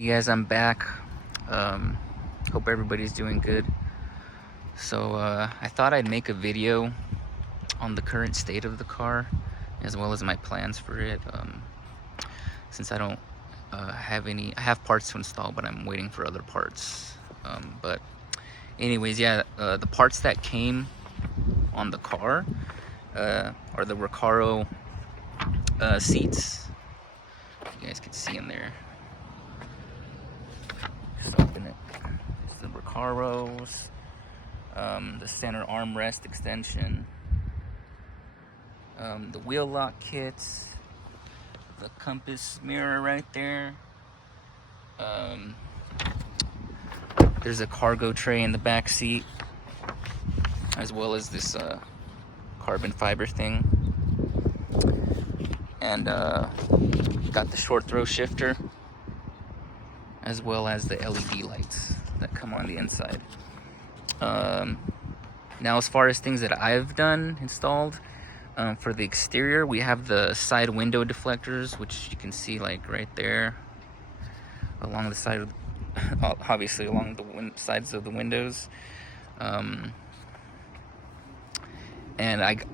You guys, I'm back. Hope everybody's doing good. So I thought I'd make a video on the current state of the car, as well as my plans for it. Since I don't have any, I have parts to install, but I'm waiting for other parts. But anyways, yeah, the parts that came on the car are the Recaro seats. You guys can see in there. Just open it. It's the Recaros, the center armrest extension, the wheel lock kits, the compass mirror right there. There's a cargo tray in the back seat, as well as this carbon fiber thing, and got the short throw shifter, as well as the LED lights that come on the inside. Now, as far as things that I've done installed, for the exterior, we have the side window deflectors, which you can see like right there along the side of, obviously along the sides of the windows. And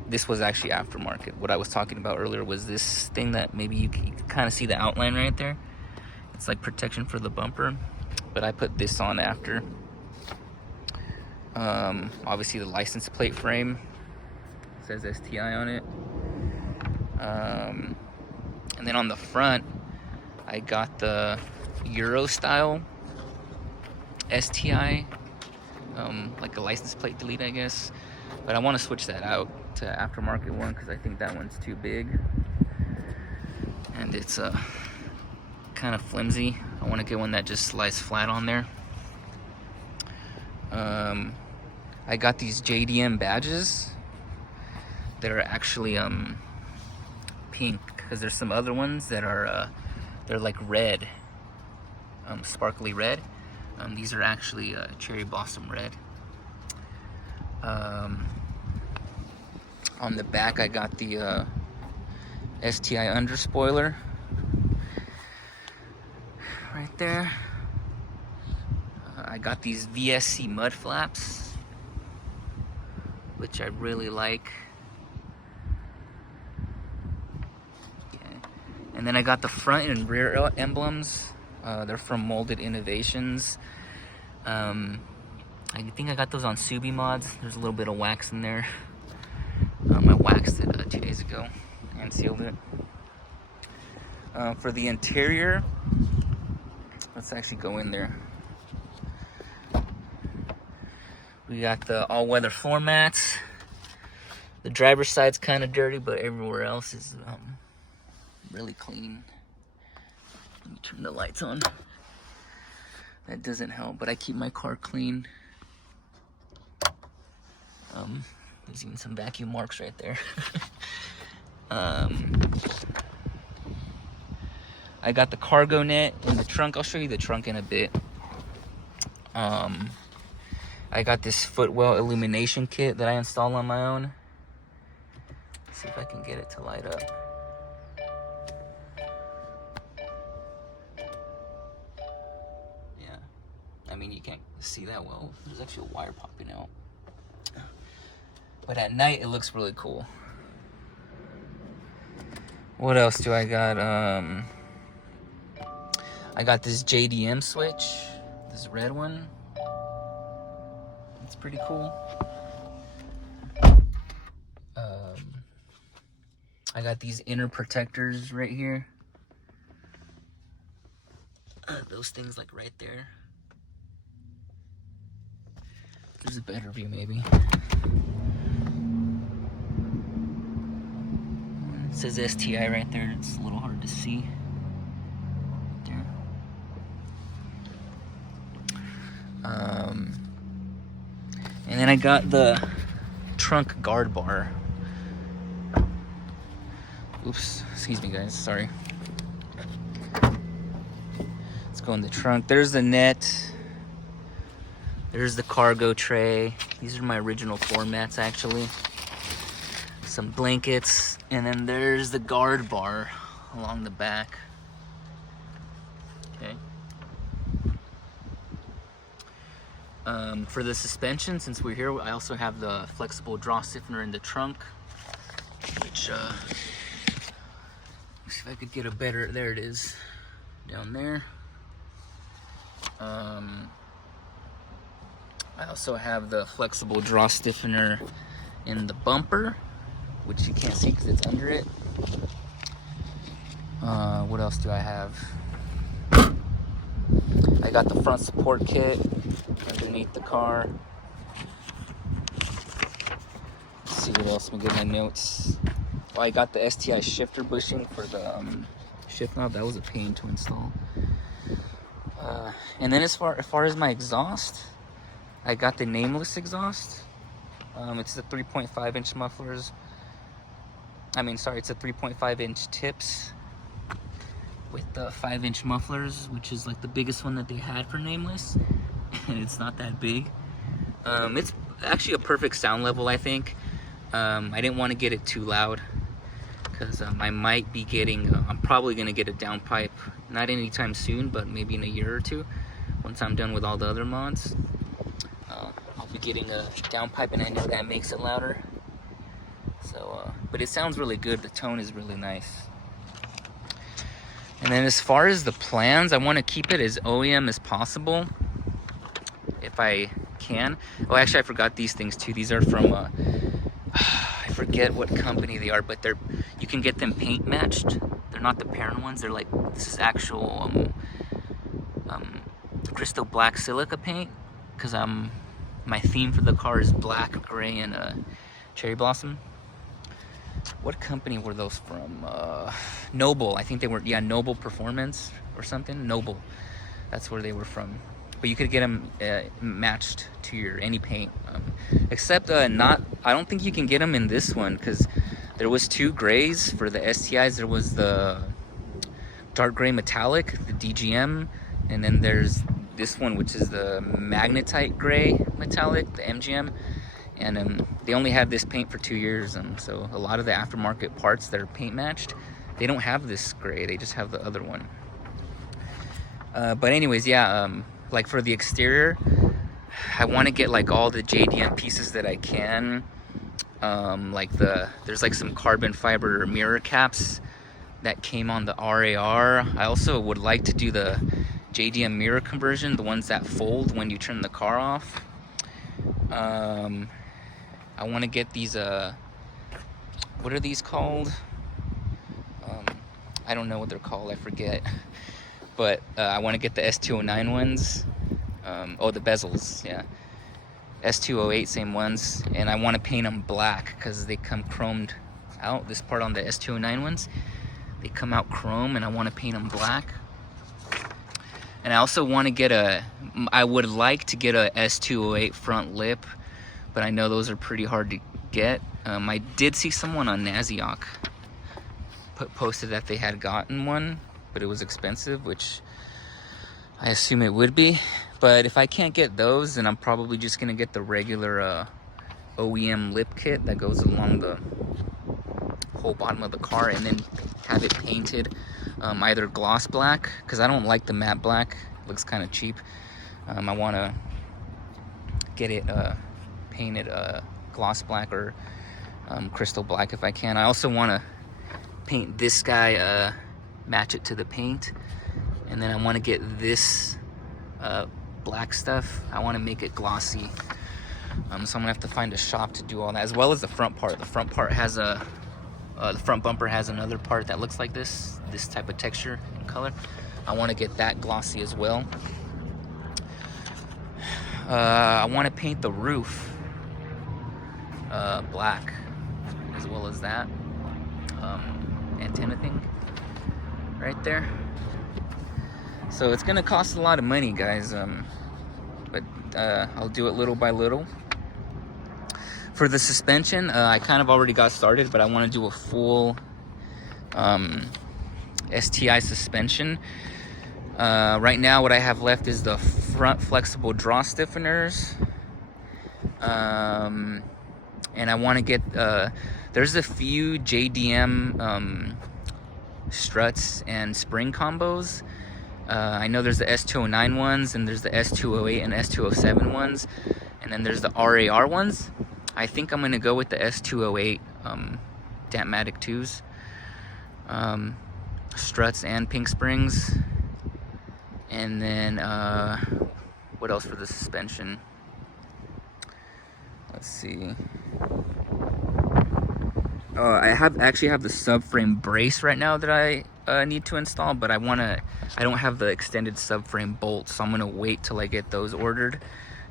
this was actually aftermarket. What I was talking about earlier was this thing that maybe you can kind of see the outline right there. It's like protection for the bumper, but I put this on after. Obviously the license plate frame says STi on it. And then on the front, I got the Euro style STi, like a license plate delete, I guess. But I want to switch that out to aftermarket one because I think that one's too big. And it's kind of flimsy. I want to get one that just lies flat on there. I got these JDM badges that are actually pink, because there's some other ones that are they're like red, sparkly red. These are actually cherry blossom red. On the back, I got the STi under spoiler right there. I got these VSC Mud Flaps, which I really like. Okay. And then I got the front and rear emblems. They're from Molded Innovations. I think I got those on Subi mods. There's a little bit of wax in there. I waxed it 2 days ago and sealed it. For the interior, let's actually go in there. We got the all-weather floor mats. The driver's side's kind of dirty, but everywhere else is really clean. Let me turn the lights on. That doesn't help, but I keep my car clean. There's even some vacuum marks right there. I got the cargo net in the trunk. I'll show you the trunk in a bit. I got this Footwell Illumination kit that I installed on my own. Let's see if I can get it to light up. Yeah, I mean, you can't see that well. There's actually a wire popping out. But at night, it looks really cool. What else do I got? I got this JDM switch, this red one. It's pretty cool. I got these inner protectors right here. Those things like right there. There's a better view maybe. It says STi right there. It's a little hard to see. Right there. And then I got the trunk guard bar. Oops, excuse me guys, sorry. Let's go in the trunk. There's the net. There's the cargo tray. These are my original floor mats actually. Some blankets, and then there's the guard bar along the back. Okay. For the suspension, since we're here, I also have the flexible draw stiffener in the trunk, which, let's see if I could get a better, there it is, down there. I also have the flexible draw stiffener in the bumper, which you can't see because it's under it. What else do I have? I got the front support kit underneath the car. Let's see what else. Let me get my notes. Oh, I got the STi shifter bushing for the shift knob. That was a pain to install. And then as far as my exhaust, I got the nameless exhaust. It's the 3.5 inch mufflers. It's the 3.5 inch tips with the 5-inch mufflers, which is like the biggest one that they had for nameless. And it's not that big. It's actually a perfect sound level, I think. I didn't want to get it too loud because I might be getting, I'm probably going to get a downpipe, not anytime soon, but maybe in a year or two, once I'm done with all the other mods. I'll be getting a downpipe, and I know that makes it louder. So, but it sounds really good. The tone is really nice. And then as far as the plans, I want to keep it as OEM as possible, if I can. Oh, actually, I forgot these things too. These are from, I forget what company they are, but you can get them paint matched. They're not the parent ones. They're like, this is actual crystal black silica paint, because my theme for the car is black, gray, and cherry blossom. What company were those from? Noble. I think they were, yeah, Noble Performance or something. Noble. That's where they were from. But you could get them matched to your any paint, except I don't think you can get them in this one, because there was 2 grays for the STIs. There was the dark gray metallic, the DGM, and then there's this one, which is the magnetite gray metallic, the MGM. And they only had this paint for 2 years, so a lot of the aftermarket parts that are paint matched, they don't have this gray, they just have the other one. But anyways, yeah, like for the exterior, I want to get like all the JDM pieces that I can. There's like some carbon fiber mirror caps that came on the RAR. I also would like to do the JDM mirror conversion, the ones that fold when you turn the car off. I want to get these, what are these called? I don't know what they're called, I forget. But I want to get the S209 ones. Oh, the bezels, yeah. S208, same ones. And I want to paint them black because they come chromed out. This part on the S209 ones, they come out chrome, and I want to paint them black. And I also want to get I would like to get a S208 front lip, but I know those are pretty hard to get. I did see someone on Naziok posted that they had gotten one, but it was expensive, which I assume it would be. But if I can't get those, then I'm probably just gonna get the regular OEM lip kit that goes along the whole bottom of the car, and then have it painted either gloss black, because I don't like the matte black, it looks kind of cheap. I want to get it painted gloss black or crystal black if I can. I also want to paint this guy, match it to the paint, and then I want to get this black stuff, I want to make it glossy. So I'm gonna have to find a shop to do all that, as well as the front part. The front part has the front bumper has another part that looks like this type of texture and color. I want to get that glossy as well. I want to paint the roof black, as well as that antenna thing right there. So it's gonna cost a lot of money, guys, but I'll do it little by little. For the suspension, I kind of already got started, but I want to do a full STi suspension. Right now what I have left is the front flexible draw stiffeners, and I want to get there's a few JDM struts and spring combos I know there's the S209 ones, and there's the S208 and S207 ones, and then there's the RAR ones. I think I'm gonna go with the S208 Dampmatic 2s, struts and pink springs, and then what else for the suspension? Let's see. I actually have the subframe brace right now that I need to install, but I don't have the extended subframe bolts, so I'm gonna wait till I get those ordered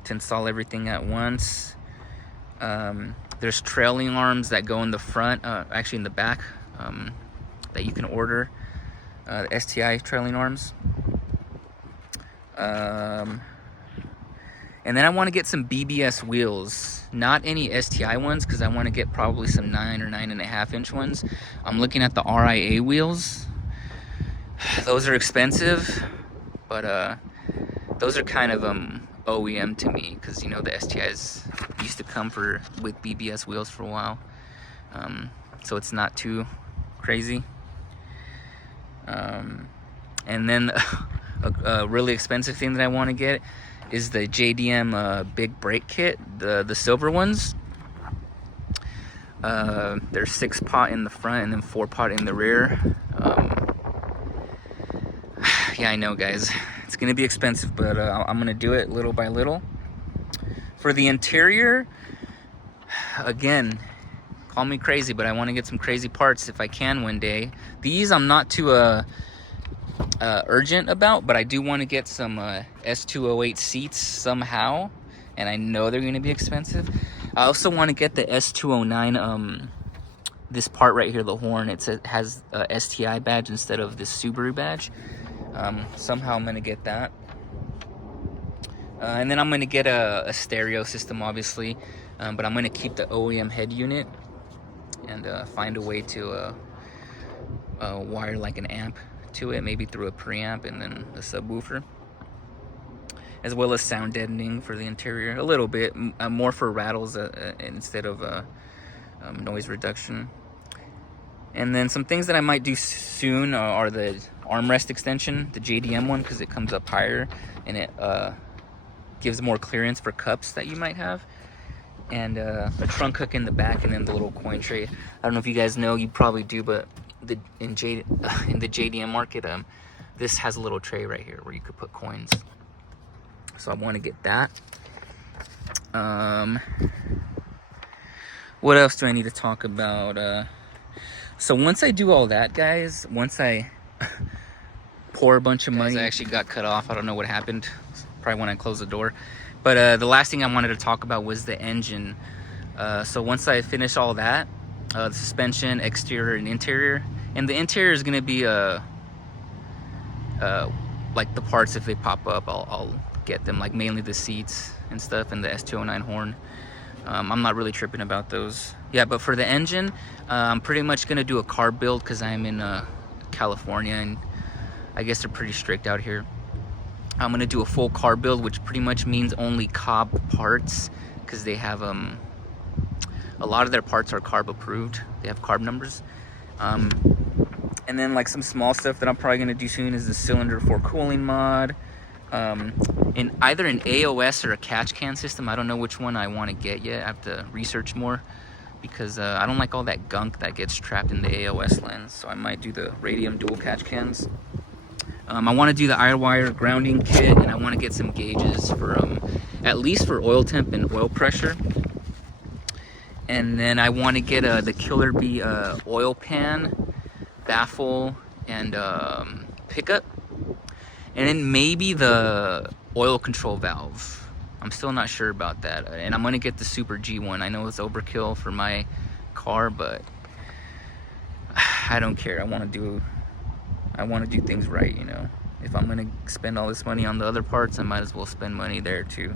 to install everything at once. There's trailing arms that go in the front, actually in the back, that you can order, the STi trailing arms. And then I want to get some BBS wheels, not any STi ones, because I want to get probably some 9 or 9.5 inch ones. I'm looking at the RIA wheels. Those are expensive, but those are kind of OEM to me, because you know the STIs used to come with BBS wheels for a while, so it's not too crazy. And then a really expensive thing that I want to get is the JDM big brake kit, the silver ones. There's 6-pot in the front and then 4-pot in the rear. Yeah, I know, guys, it's gonna be expensive, but I'm gonna do it little by little. For the interior, again, call me crazy, but I want to get some crazy parts if I can one day. These I'm not too urgent about, but I do want to get some S208 seats somehow, and I know they're going to be expensive. I also want to get the S209, this part right here, the horn. It has a STi badge instead of this Subaru badge. Somehow I'm going to get that. And then I'm going to get a stereo system, obviously, but I'm going to keep the OEM head unit and find a way to wire like an amp to it, maybe through a preamp and then a subwoofer, as well as sound deadening for the interior, a little bit more for rattles instead of noise reduction. And then some things that I might do soon are the armrest extension, the JDM one, because it comes up higher and it gives more clearance for cups that you might have, and a trunk hook in the back, and then the little coin tray. I don't know if you guys know, you probably do, but in the JDM market, this has a little tray right here where you could put coins. So I want to get that. What else do I need to talk about? So once I do all that, guys, once I pour a bunch of money, I actually got cut off. I don't know what happened. Probably when I closed the door. But the last thing I wanted to talk about was the engine. So once I finish all that, the suspension, exterior and interior, and the interior is going to be like the parts, if they pop up, I'll get them, like mainly the seats and stuff, and the S209 horn. I'm not really tripping about those. Yeah, but for the engine, I'm pretty much going to do a carb build, because I'm in California, and I guess they're pretty strict out here. I'm going to do a full carb build, which pretty much means only Cobb parts, because they have a lot of their parts are carb approved. They have carb numbers. And then like some small stuff that I'm probably going to do soon is the cylinder for cooling mod, in either an AOS or a catch can system. I don't know which one I want to get yet. I have to research more, because I don't like all that gunk that gets trapped in the AOS lens. So I might do the radium dual catch cans. I want to do the iRwire grounding kit, and I want to get some gauges for at least for oil temp and oil pressure. And then I want to get the Killer Bee oil pan, baffle, and pickup. And then maybe the oil control valve. I'm still not sure about that. And I'm going to get the Super G one. I know it's overkill for my car, but I don't care. I want to do things right, you know. If I'm going to spend all this money on the other parts, I might as well spend money there too.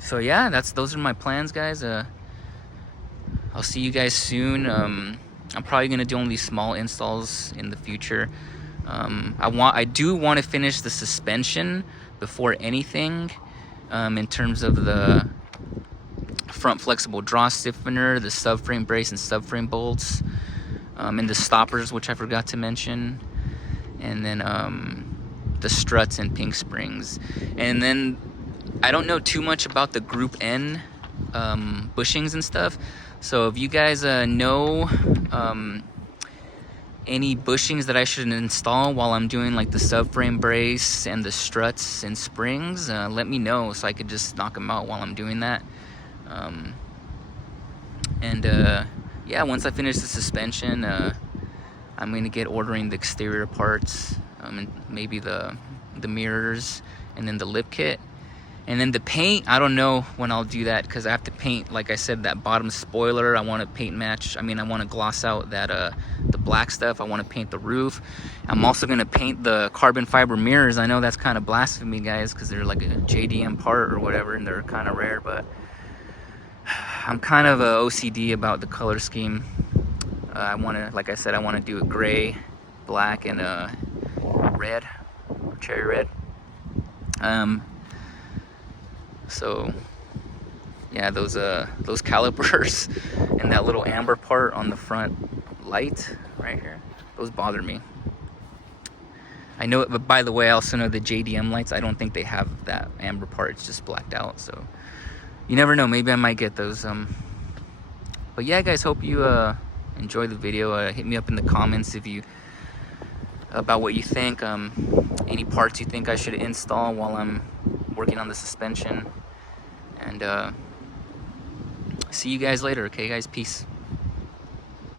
So yeah, those are my plans, guys. I'll see you guys soon. I'm probably gonna do only small installs in the future. I do want to finish the suspension before anything, in terms of the front flexible draw stiffener, the subframe brace and subframe bolts. and the stoppers, which I forgot to mention, and then the struts and pink springs. And then I don't know too much about the Group N bushings and stuff, so if you guys know any bushings that I should install while I'm doing like the subframe brace and the struts and springs, let me know so I could just knock them out while I'm doing that. Yeah, once I finish the suspension, I'm gonna get ordering the exterior parts, and maybe the mirrors, and then the lip kit. And then the paint, I don't know when I'll do that, because I have to paint, like I said, that bottom spoiler. I want to paint match, I want to gloss out that the black stuff. I want to paint the roof. I'm also going to paint the carbon fiber mirrors. I know that's kind of blasphemy, guys, because they're like a JDM part or whatever, and they're kind of rare, but I'm kind of OCD about the color scheme. I want to, like I said, I want to do a gray, black, and red, cherry red. So yeah, those calipers and that little amber part on the front light right here, those bother me. I know it, but by the way, I also know the JDM lights, I don't think they have that amber part. It's just blacked out, so you never know, maybe I might get those. But yeah, guys, hope you enjoy the video. Hit me up in the comments if you about what you think, any parts you think I should install while I'm working on the suspension. And see you guys later. Okay, guys, peace.